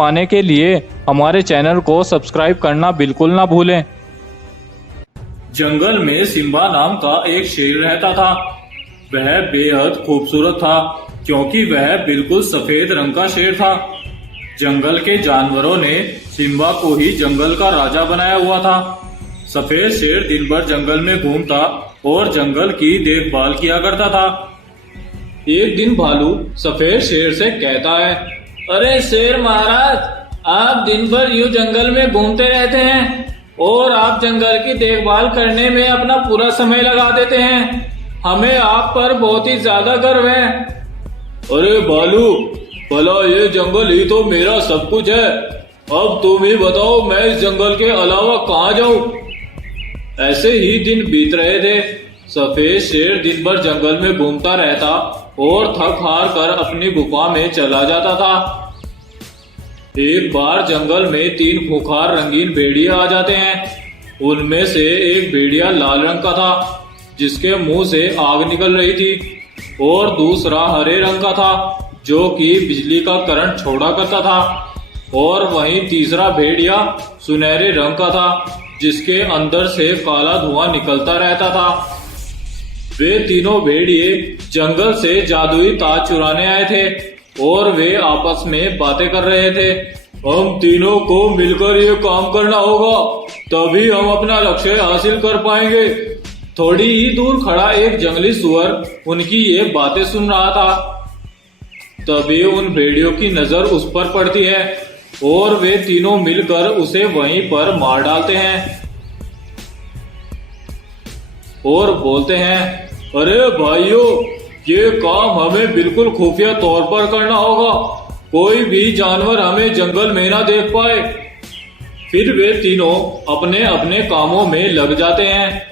पाने के लिए हमारे चैनल को सब्सक्राइब करना बिल्कुल ना भूलें। जंगल में सिम्बा नाम का एक शेर रहता था। वह बेहद खूबसूरत था क्योंकि वह बिल्कुल सफेद रंग का शेर था। जंगल के जानवरों ने सिम्बा को ही जंगल का राजा बनाया हुआ था। सफेद शेर दिन भर जंगल में घूमता और जंगल की देखभाल किया करता था। एक दिन भालू सफेद शेर से कहता है, अरे शेर महाराज, आप दिन भर यूं जंगल में घूमते रहते हैं और आप जंगल की देखभाल करने में अपना पूरा समय लगा देते हैं। हमें आप पर बहुत ही ज्यादा गर्व है। अरे भालू, भला ये जंगल ही तो मेरा सब कुछ है। अब तुम ही बताओ मैं इस जंगल के अलावा कहाँ जाऊं? ऐसे ही दिन बीत रहे थे। सफेद शेर दिन भर जंगल में घूमता रहता और थक हार कर अपनी गुफा में चला जाता था। एक बार जंगल में 3 खूंखार रंगीन भेड़िए आ जाते हैं। उनमें से एक भेड़िया लाल रंग का था जिसके मुंह से आग निकल रही थी, और दूसरा हरे रंग का था जो कि बिजली का करंट छोड़ा करता था, और वहीं तीसरा भेड़िया सुनहरे रंग का था जिसके अंदर से काला धुआं निकलता रहता था। वे तीनों भेड़िए जंगल से जादुई ताज चुराने आए थे और वे आपस में बातें कर रहे थे। हम तीनों को मिलकर ये काम करना होगा, तभी हम अपना लक्ष्य हासिल कर पाएंगे। थोड़ी ही दूर खड़ा एक जंगली सुअर उनकी ये बातें सुन रहा था। तभी उन भेड़ियों की नजर उस पर पड़ती है और वे तीनों मिलकर उसे वहीं पर मार डालते हैं और बोलते हैं, अरे भाइयों, ये काम हमें बिल्कुल खुफिया तौर पर करना होगा। कोई भी जानवर हमें जंगल में ना देख पाए। फिर वे तीनों अपने अपने कामों में लग जाते हैं।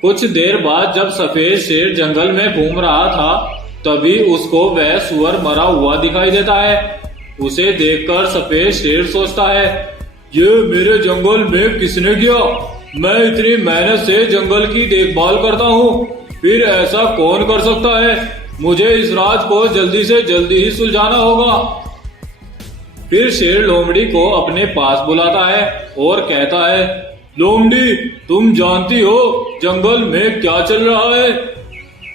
कुछ देर बाद जब सफेद शेर जंगल में घूम रहा था, तभी उसको वह सुअर मरा हुआ दिखाई देता है। उसे देखकर सफेद शेर सोचता है, ये मेरे जंगल में किसने किया? मैं इतनी मेहनत से जंगल की देखभाल करता हूँ, फिर ऐसा कौन कर सकता है? मुझे इस राज को जल्दी से जल्दी ही सुलझाना होगा। फिर शेर लोमड़ी को अपने पास बुलाता है और कहता है, लोमड़ी, तुम जानती हो जंगल में क्या चल रहा है?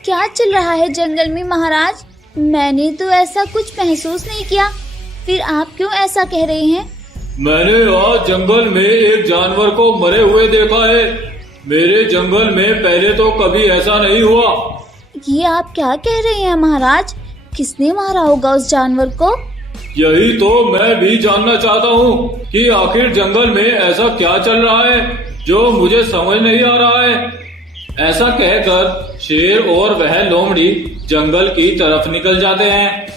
क्या चल रहा है जंगल में महाराज? मैंने तो ऐसा कुछ महसूस नहीं किया। फिर आप क्यों ऐसा कह रहे हैं? मैंने आज जंगल में एक जानवर को मरे हुए देखा है। मेरे जंगल में पहले तो कभी ऐसा नहीं हुआ। ये आप क्या कह रहे हैं महाराज? किसने मारा होगा उस जानवर को? यही तो मैं भी जानना चाहता हूँ कि आखिर जंगल में ऐसा क्या चल रहा है जो मुझे समझ नहीं आ रहा है। ऐसा कहकर शेर और वह लोमड़ी जंगल की तरफ निकल जाते हैं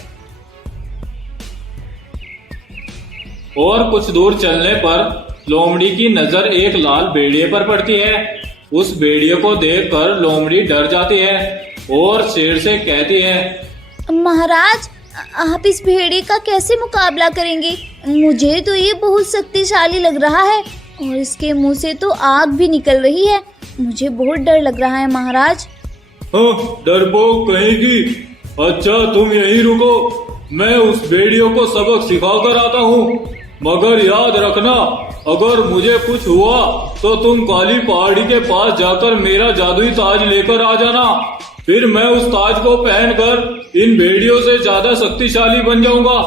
और कुछ दूर चलने पर लोमड़ी की नजर एक लाल भेड़िए पर पड़ती है। उस भेड़िए को देखकर लोमड़ी डर जाती है और शेर से कहती है, महाराज, आप इस भेड़िए का कैसे मुकाबला करेंगे? मुझे तो ये बहुत शक्तिशाली लग रहा है और इसके मुंह से तो आग भी निकल रही है। मुझे बहुत डर लग रहा है महाराज। डरपोक कहेगी। अच्छा, तुम यहीं रुको, मैं उस भेड़ियों को सबक सिखा कर आता हूँ। मगर याद रखना, अगर मुझे कुछ हुआ तो तुम काली पहाड़ी के पास जाकर मेरा जादुई ताज लेकर आ जाना। फिर मैं उस ताज को पहनकर इन भेड़ियों से ज्यादा शक्तिशाली बन जाऊंगा,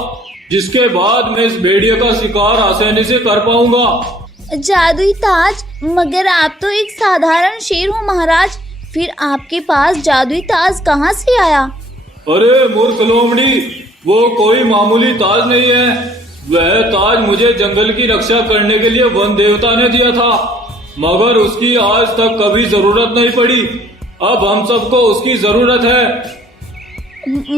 जिसके बाद मैं इस भेड़िए का शिकार आसानी से कर पाऊंगा। जादुई ताज? मगर आप तो एक साधारण शेर हो महाराज, फिर आपके पास जादुई ताज कहाँ से आया? अरे मूर्ख लोमड़ी, वो कोई मामूली ताज नहीं है। वह ताज मुझे जंगल की रक्षा करने के लिए वन देवता ने दिया था, मगर उसकी आज तक कभी जरूरत नहीं पड़ी। अब हम सबको उसकी जरूरत है।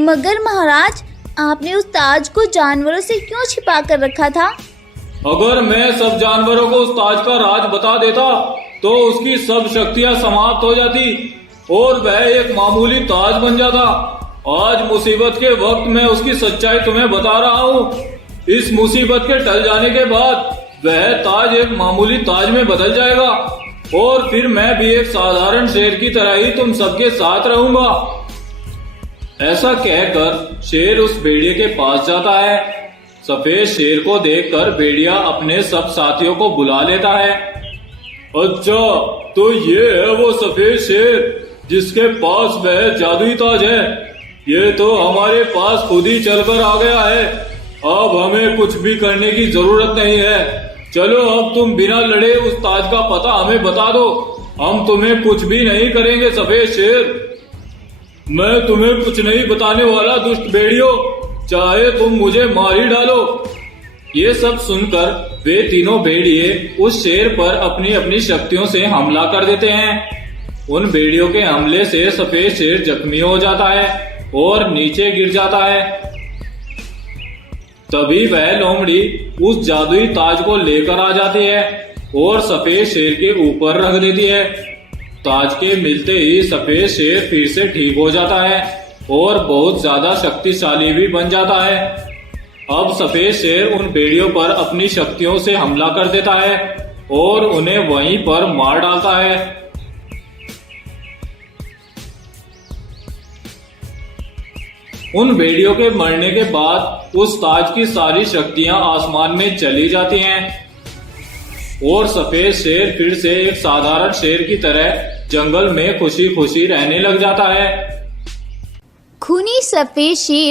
मगर महाराज, आपने उस ताज को जानवरों से क्यों छिपा कर रखा था? अगर मैं सब जानवरों को उस ताज का राज बता देता तो उसकी सब शक्तियां समाप्त हो जाती और वह एक मामूली ताज बन जाता। आज मुसीबत के वक्त मैं उसकी सच्चाई तुम्हें बता रहा हूँ। इस मुसीबत के टल जाने के बाद वह ताज एक मामूली ताज में बदल जाएगा और फिर मैं भी एक साधारण शेर की तरह ही तुम सबके साथ रहूंगा। ऐसा कहकर शेर उस भेड़िए के पास जाता है। सफेद शेर को देखकर भेड़िया अपने सब साथियों को बुला लेता है। अच्छा, तो ये है वो सफेद शेर जिसके पास वह जादुई ताज है। ये तो हमारे पास खुद ही चलकर आ गया है। अब हमें कुछ भी करने की जरूरत नहीं है। चलो अब तुम बिना लड़े उस ताज का पता हमें बता दो। हम तुम्हें कुछ भी नहीं करेंगे सफेद शेर। मैं तुम्हें कुछ नहीं बताने वाला दुष्ट भेड़ियों, चाहे तुम मुझे मार ही डालो। ये सब सुनकर वे तीनों भेड़िए उस शेर पर अपनी अपनी शक्तियों से हमला कर देते हैं। उन भेड़ियों के हमले से सफेद शेर जख्मी हो जाता है और नीचे गिर जाता है। तभी वह लोमड़ी उस जादुई ताज को लेकर आ जाती है और सफेद शेर के ऊपर रख देती है। ताज के मिलते ही सफेद शेर फिर से ठीक हो जाता है और बहुत ज्यादा शक्तिशाली भी बन जाता है। अब सफेद शेर उन भेड़ियों पर अपनी शक्तियों से हमला कर देता है और उन्हें वहीं पर मार डालता है। उन भेड़ियों के मरने के बाद उस ताज की सारी शक्तियां आसमान में चली जाती हैं और सफेद शेर फिर से एक साधारण शेर की तरह जंगल में खुशी खुशी रहने लग जाता है। खूनी सफेद शेर